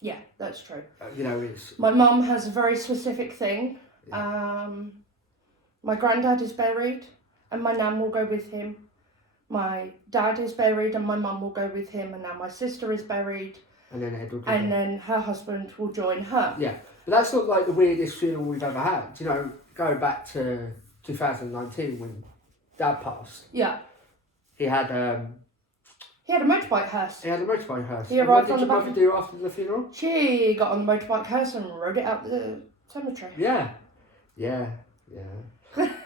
Yeah, that's true. You know, it's... My mum has a very specific thing. Yeah. My granddad is buried and my nan will go with him. My dad is buried and my mum will go with him, and now my sister is buried. And then Ed will go. And then her husband will join her. Yeah, but that's not like the weirdest funeral we've ever had. You know, going back to 2019 when Dad passed. Yeah. He had a motorbike hearse. He had a motorbike hearse. He arrived on the What back. did your mother do after the funeral? She got on the motorbike hearse and rode it out the cemetery. Yeah.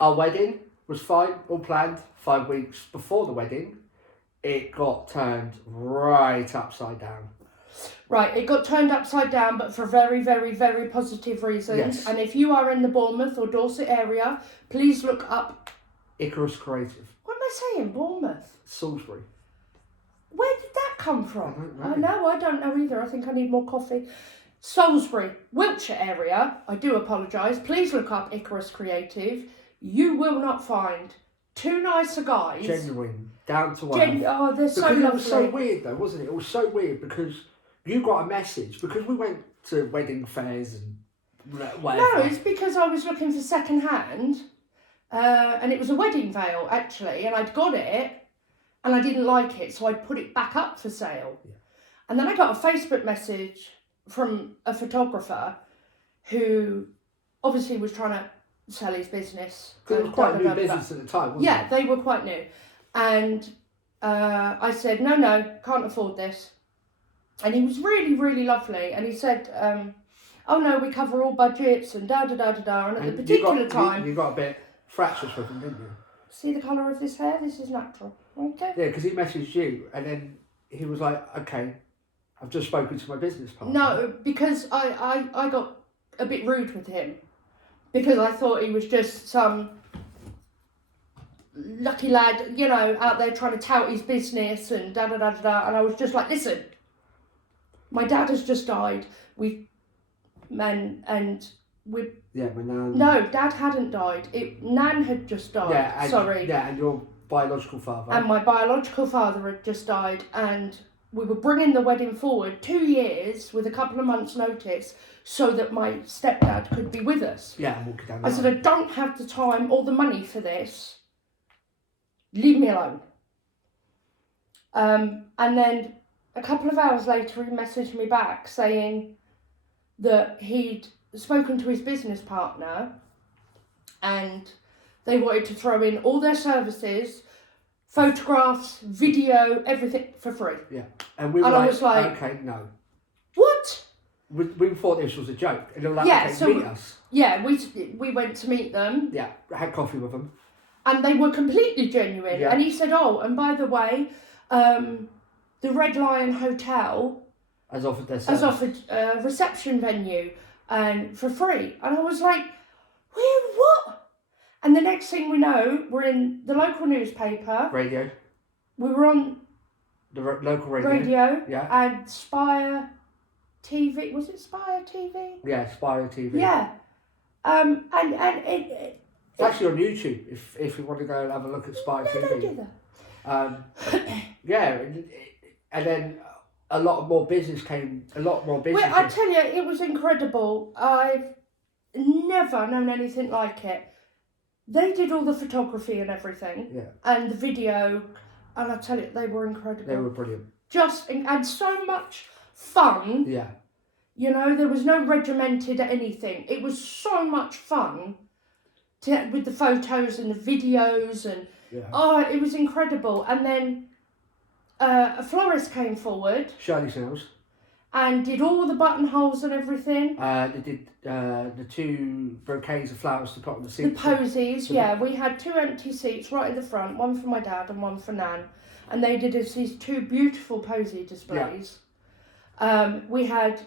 Our wedding was fine, all planned. 5 weeks before the wedding, it got turned right upside down. Right, it got turned upside down, but for very, very, very positive reasons. Yes. And if you are in the Bournemouth or Dorset area, please look up... Icarus Creative. What am I saying? Bournemouth? Salisbury. Where did that come from? I don't know. I don't know either. I think I need more coffee. Salisbury, Wiltshire area. I do apologise. Please look up Icarus Creative. You will not find two nicer guys. Genuine. Down to earth. Oh, they're so lovely. Because it was so weird though, wasn't it? It was so weird because you got a message, because we went to wedding fairs and whatever. No, it's because I was looking for second hand, and it was a wedding veil actually, and I'd got it, and I didn't like it, so I'd put it back up for sale. Yeah. And then I got a Facebook message from a photographer who obviously was trying to sell his business. Because it was quite a new business at the time, wasn't it? Yeah, they were quite new. And I said, no, can't afford this. And he was really, really lovely. And he said, oh no, we cover all budgets and da-da-da-da-da. And at the particular time... You got a bit fractious with him, didn't you? See the colour of this hair? This is natural. Okay. Yeah, because he messaged you and then he was like, okay, I've just spoken to my business partner. No, because I got a bit rude with him. Because I thought he was just some lucky lad, you know, out there trying to tout his business and da-da-da-da-da. And I was just like, listen, my dad has just died. Yeah, my nan... No, Dad hadn't died. Nan had just died. Yeah, Sorry. Yeah, and your biological father. And my biological father had just died, and we were bringing the wedding forward 2 years with a couple of months' notice so that my stepdad could be with us. Yeah, and walk it down. I said, I don't have the time or the money for this. Leave me alone. And then a couple of hours later, he messaged me back saying that he'd spoken to his business partner and they wanted to throw in all their services photographs, video, everything for free. Yeah. And we were And I like, was like, okay, no. What? We thought this was a joke. And they were like, Yeah, okay, so meet us. Yeah, we went to meet them. Yeah, I had coffee with them. And they were completely genuine. Yeah. And he said, oh, and by the way, the Red Lion Hotel Has offered their has service. offered a reception venue and for free. And I was like, what? And the next thing we know, we're in the local newspaper. Radio. We were on The local radio. radio. Yeah. And Spire TV. Was it Spire TV? Yeah, Spire TV. Yeah. And it It's actually on YouTube if you want to go and have a look at Spire TV. don't do that. Yeah, and then a lot more business came. A lot more business. Well, I tell you, it was incredible. I've never known anything like it. They did all the photography and everything, Yeah. and the video, and I tell you, they were incredible. They were brilliant. And so much fun. Yeah. You know, there was no regimented anything. It was so much fun with the photos and the videos, and it was incredible. And then a florist came forward Shirley Sales. and did all the buttonholes and everything. They did the 2 bouquets of flowers to put on the The seats. posies, yeah. We had 2 empty seats right in the front, one for my dad and one for Nan. And they did these 2 beautiful posy displays. I had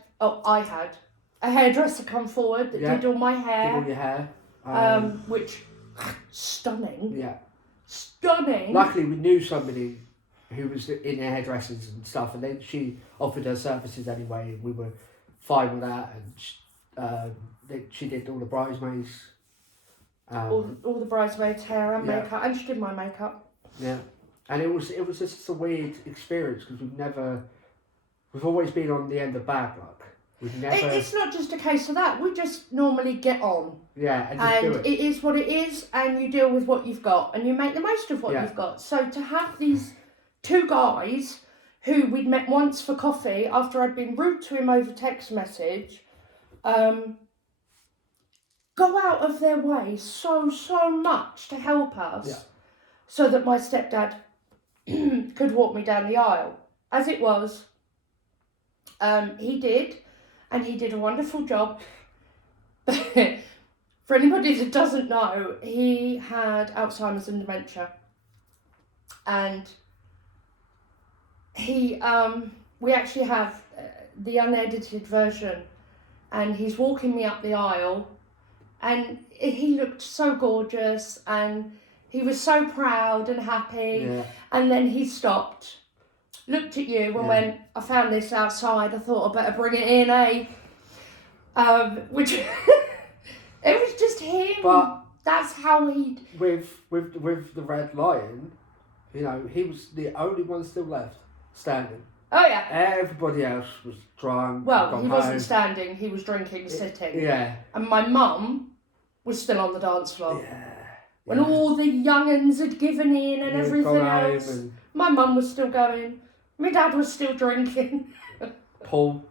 a hairdresser come forward that did all my hair. Did all your hair. Which, stunning. Yeah. Stunning. Luckily, we knew somebody who was in hairdressers and stuff, and then she offered her services anyway, and we were fine with that. And she did all the bridesmaids. All the bridesmaids' hair and Yeah. makeup, and she did my makeup. Yeah, and it was just a weird experience because we've always been on the end of bad luck. We've never. It's not just a case of that. We just normally get on. Yeah, and just do it. It is what it is, and you deal with what you've got, and you make the most of what you've got. So to have these 2 guys who we'd met once for coffee after I'd been rude to him over text message, go out of their way so much to help us, so that my stepdad could walk me down the aisle. As it was, he did, and he did a wonderful job. For anybody that doesn't know, he had Alzheimer's and dementia, and we actually have the unedited version, and he's walking me up the aisle, and he looked so gorgeous, and he was so proud and happy, and then he stopped, looked at you and went, I found this outside, I thought I'd better bring it in, eh? Which, it was just him. But that's how he... With the Red Lion, you know, he was the only one still left standing. Oh, yeah. Everybody else was drunk. Well, he wasn't home. standing, he was drinking, sitting. Yeah. And my mum was still on the dance floor. Yeah. When all the young'uns had given in and everything else, my mum was still going. My dad was still drinking. Paul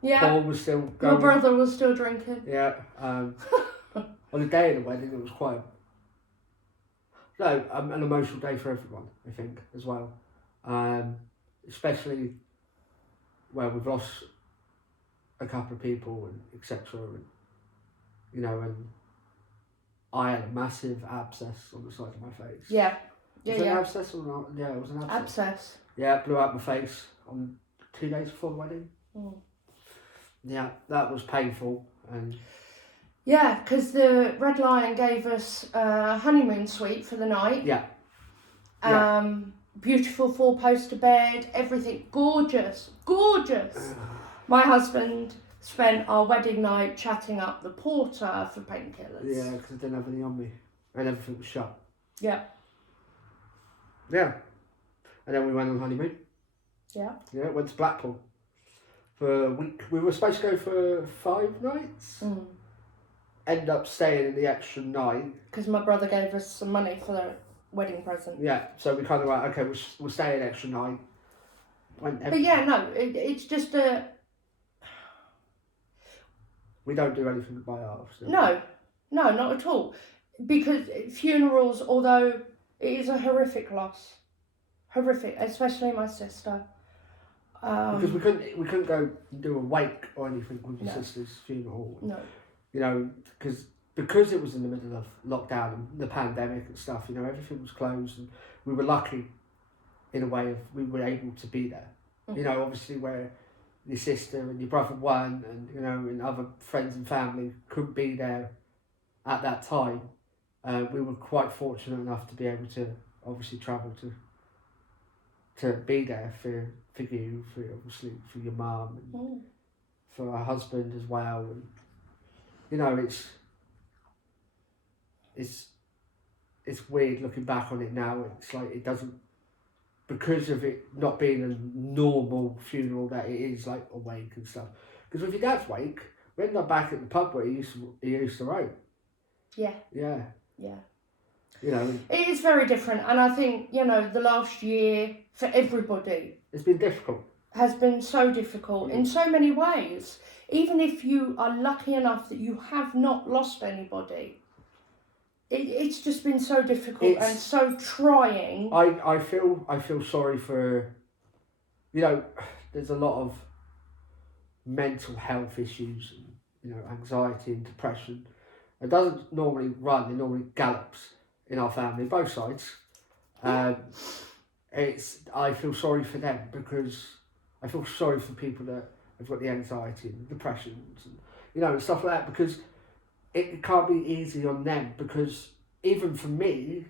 was still going. My brother was still drinking. Yeah. On the day of the wedding, it was quite an emotional day for everyone, I think, as well. Especially where we've lost a couple of people and etc. And you know, and I had a massive abscess on the side of my face. Yeah. Was it an abscess or not? Yeah, it was an abscess. Abscess. Yeah, it blew out my face on 2 days before the wedding. Mm. Yeah, that was painful. And yeah, because the Red Lion gave us a honeymoon suite for the night. Yeah. Beautiful 4-poster bed, everything gorgeous. My husband spent our wedding night chatting up the porter for painkillers. Yeah, because I didn't have any on me. And everything was shut. Yeah. Yeah. And then we went on honeymoon. Yeah. Yeah, went to Blackpool for a week. We were supposed to go for 5 nights. Mm. Ended up staying in the extra night. Because my brother gave us some money for the wedding present. Yeah, so we kind of like, okay, we'll stay an extra night. But yeah, no, it's just a... We don't do anything by ourselves. No, not at all. Because funerals, although It is a horrific loss. Horrific, especially my sister. Because we couldn't go do a wake or anything with your No. sister's funeral. No. You know, because it was in the middle of lockdown and the pandemic and stuff. You know, everything was closed, and we were lucky, in a way, of we were able to be there. Mm. You know, obviously where your sister and your brother weren't, and you know, and other friends and family couldn't be there at that time. We were quite fortunate enough to be able to obviously travel to be there for you, for obviously for your mum, and for her husband as well. And you know, it's weird looking back on it now. It's like it doesn't, because of it not being a normal funeral that it is, like a wake and stuff. Because with your dad's wake, we ended up back at the pub where he used to roam. Yeah. Yeah. Yeah. You know, it is very different, and I think, you know, the last year for everybody it's been difficult. Has been so difficult in so many ways. Even if you are lucky enough that you have not lost anybody, it's just been so difficult and so trying. I feel sorry for, you know, there's a lot of mental health issues and, you know, anxiety and depression. It doesn't normally run, it normally gallops in our family, both sides. I feel sorry for them, because I feel sorry for people that have got the anxiety and depressions and, you know, and stuff like that, because it can't be easy on them. Because even for me,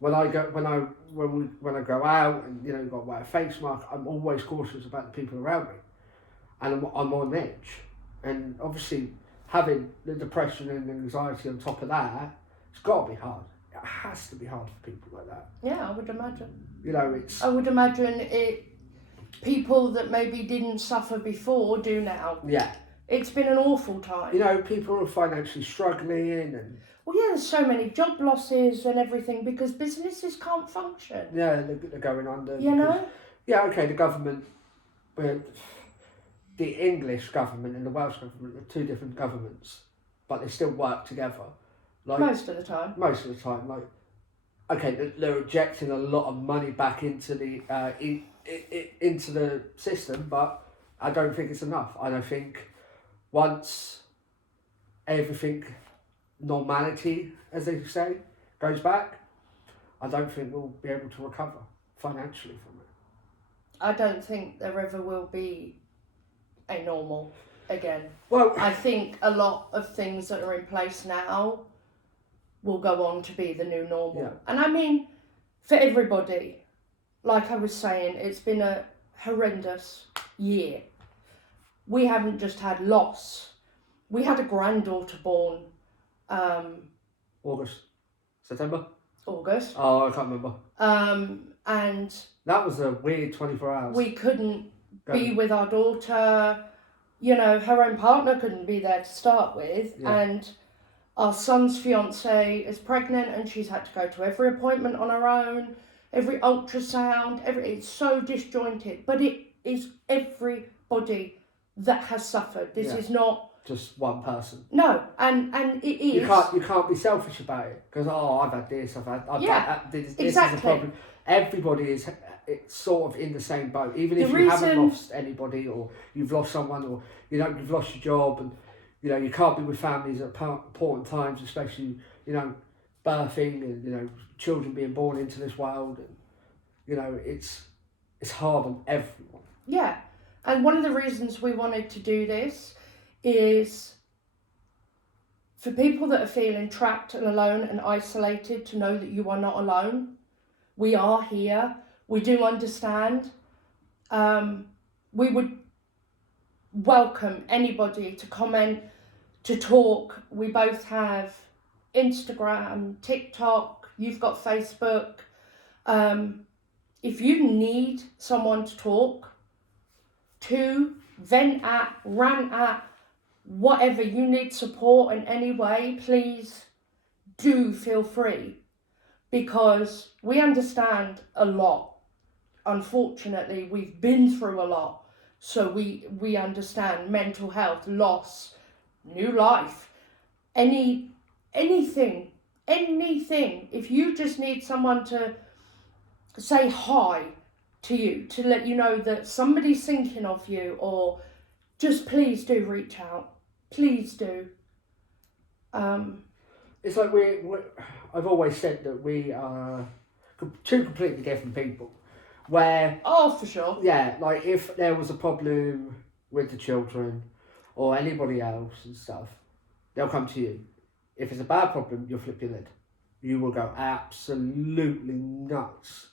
when I go out and, you know, got to wear a face mask, I'm always cautious about the people around me, and I'm on edge. And obviously, having the depression and anxiety on top of that, it's got to be hard. It has to be hard for people like that. Yeah, I would imagine. You know, I would imagine it. People that maybe didn't suffer before do now. Yeah. It's been an awful time. You know, people are financially struggling and... Well, yeah, there's so many job losses and everything because businesses can't function. Yeah, they're going under. You know? Yeah, okay, the government... the English government and the Welsh government are two different governments, but they still work together. Like, most of the time. Most of the time, like... Okay, they're injecting a lot of money back into the into the system, but I don't think it's enough. I don't think once everything, normality, as they say, goes back, I don't think we'll be able to recover financially from it. I don't think there ever will be a normal again. Well, I think a lot of things that are in place now will go on to be the new normal. Yeah. And I mean, for everybody, like I was saying, it's been a horrendous year. We haven't just had loss. We had a granddaughter born September? August. Oh, I can't remember. And that was a weird 24 hours. We couldn't be with our daughter. You know, her own partner couldn't be there to start with. Yeah. And our son's fiance is pregnant and she's had to go to every appointment on her own, every ultrasound, it's so disjointed. But it is everybody that has suffered. This is not just one person. No, and it is. You can't be selfish about it because I've had this, I've had this exactly. Is a problem. Everybody is it's sort of in the same boat. Even if you haven't lost anybody, or you've lost someone, or you know you've lost your job, and you know you can't be with families at important times, especially you know birthing and you know children being born into this world, and you know it's hard on everyone. Yeah, and one of the reasons we wanted to do this is for people that are feeling trapped and alone and isolated to know that you are not alone. We are here. We do understand. We would welcome anybody to comment, to talk. We both have Instagram, TikTok, you've got Facebook. If you need someone to talk to, vent at, rant at, whatever, you need support in any way, please do feel free, because we understand a lot. Unfortunately, we've been through a lot, so we understand mental health, loss, new life, anything anything. If you just need someone to say hi to you, to let you know that somebody's thinking of you, or just please do reach out. Please do. It's like I've always said that we are two completely different people. Where, Oh, for sure. yeah, like if there was a problem with the children or anybody else and stuff, they'll come to you. If it's a bad problem, you'll flip your lid. You will go absolutely nuts.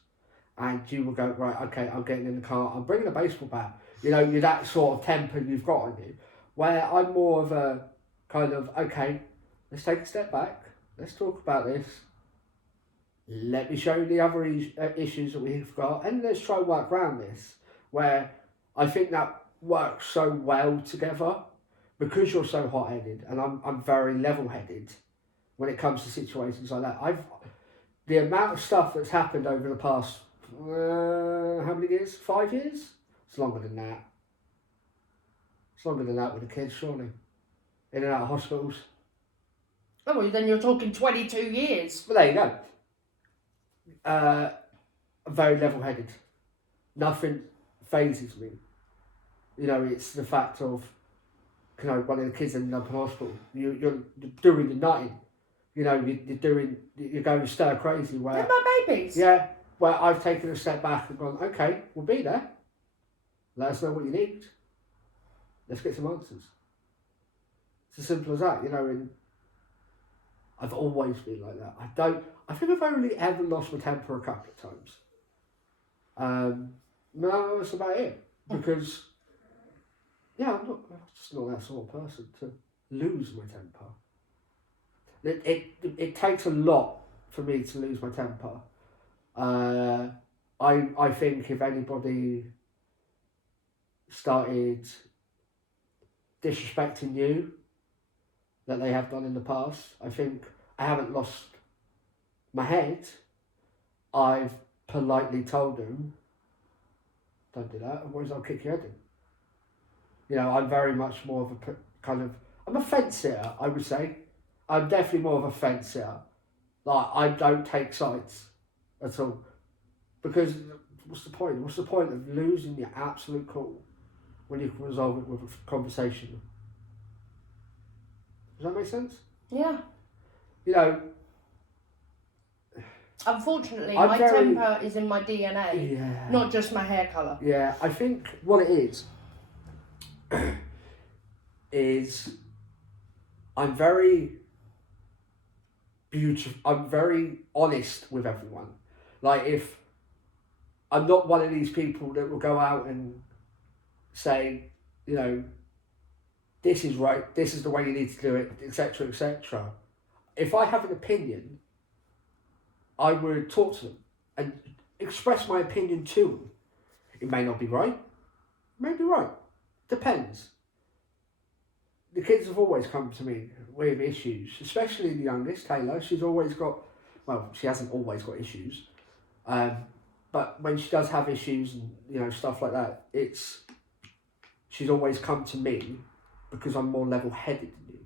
And you will go, right, okay, I'm getting in the car, I'm bringing a baseball bat. You know, you're that sort of temper you've got on you. Where I'm more of a kind of, okay, let's take a step back, let's talk about this. Let me show you the other issues that we've got, and let's try and work around this. Where I think that works so well together because you're so hot-headed, and I'm very level-headed when it comes to situations like that. The amount of stuff that's happened over the past how many years? 5 years? It's longer than that. It's longer than that with the kids, surely. In and out of hospitals. Oh, well, then you're talking 22 years. Well, there you go. Very level-headed. Nothing phases me. You know, it's the fact of, you know, one of the kids ended up in hospital. You're doing the nutting. You know, you're going stir crazy. Where They're my babies. Yeah, where I've taken a step back and gone, okay, we'll be there. Let us know what you need. Let's get some answers. It's as simple as that, you know, and I've always been like that. I think I've only ever lost my temper a couple of times. No, that's about it. Because, yeah, I'm just not that sort of person to lose my temper. It takes a lot for me to lose my temper. I think if anybody started disrespecting you that they have done in the past, I think I haven't lost my head. I've politely told them, don't do that, otherwise I'll kick your head in. You know, I'm very much more of a kind of, I'm a fence sitter, I would say. I'm definitely more of a fence sitter. Like, I don't take sides at all. Because what's the point? What's the point of losing your absolute cool when you can resolve it with a conversation? Does that make sense? Yeah. You know, unfortunately, I'm my very- temper is in my DNA, yeah. not just my hair colour. Yeah, I think what it is I'm very beautiful. I'm very honest with everyone. Like, if I'm not one of these people that will go out and say, you know, this is right, this is the way you need to do it, etc., etc. If I have an opinion, I would talk to them and express my opinion to them. It may not be right, it may be right, depends. The kids have always come to me with issues, especially the youngest, Taylor. She's always got, well, she hasn't always got issues, but when she does have issues and, you know, stuff like that, she's always come to me because I'm more level-headed than you.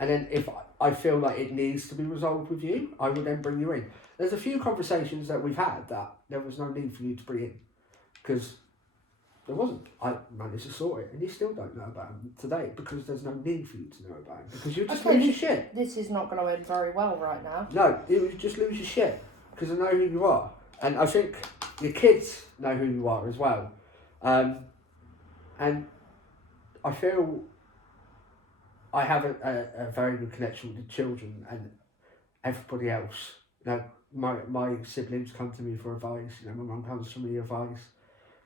And then if I feel like it needs to be resolved with you, I will then bring you in. There's a few conversations that we've had that there was no need for you to bring in, because there wasn't. I managed to sort it, and you still don't know about him today because there's no need for you to know about him, because you just lose your shit. This is not going to end very well right now. No, you just lose your shit because I know who you are, and I think your kids know who you are as well, and I feel I have a very good connection with the children and everybody else. You know, my siblings come to me for advice. You know, my mum comes to me for advice.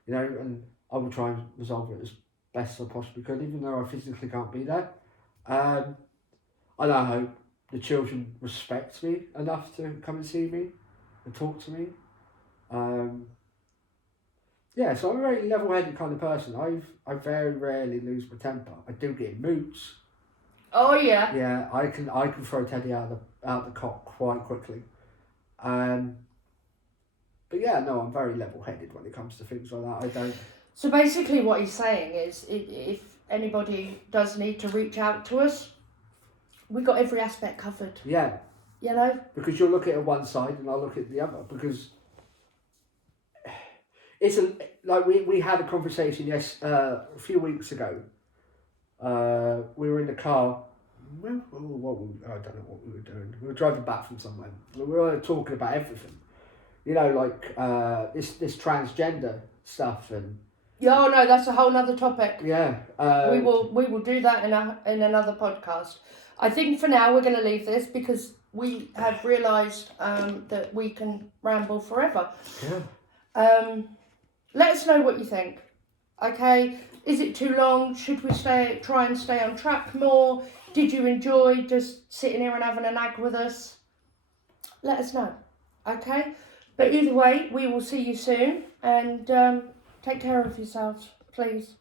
You know, and I will try and resolve it as best as I possibly could, even though I physically can't be there. And I hope the children respect me enough to come and see me and talk to me. Yeah, so I'm a very level-headed kind of person. I very rarely lose my temper. I do get in moods. Oh yeah. Yeah, I can throw Teddy out the cot quite quickly. But yeah, no, I'm very level-headed when it comes to things like that. I don't. So basically, what he's saying is, if anybody does need to reach out to us, we got every aspect covered. Yeah, You know? Because you'll look at it one side and I'll look at the other. Because like we had a conversation a few weeks ago. We were in the car. I don't know what we were doing. We were driving back from somewhere. We were talking about everything. You know, like this transgender stuff and. Oh no, that's a whole nother topic. Yeah. We will do that in another podcast. I think for now we're going to leave this because we have realised that we can ramble forever. Yeah. Let us know what you think. Okay, is it too long? Should we try and stay on track more? Did you enjoy just sitting here and having a nag with us? Let us know. Okay, but either way, we will see you soon and take care of yourselves, please.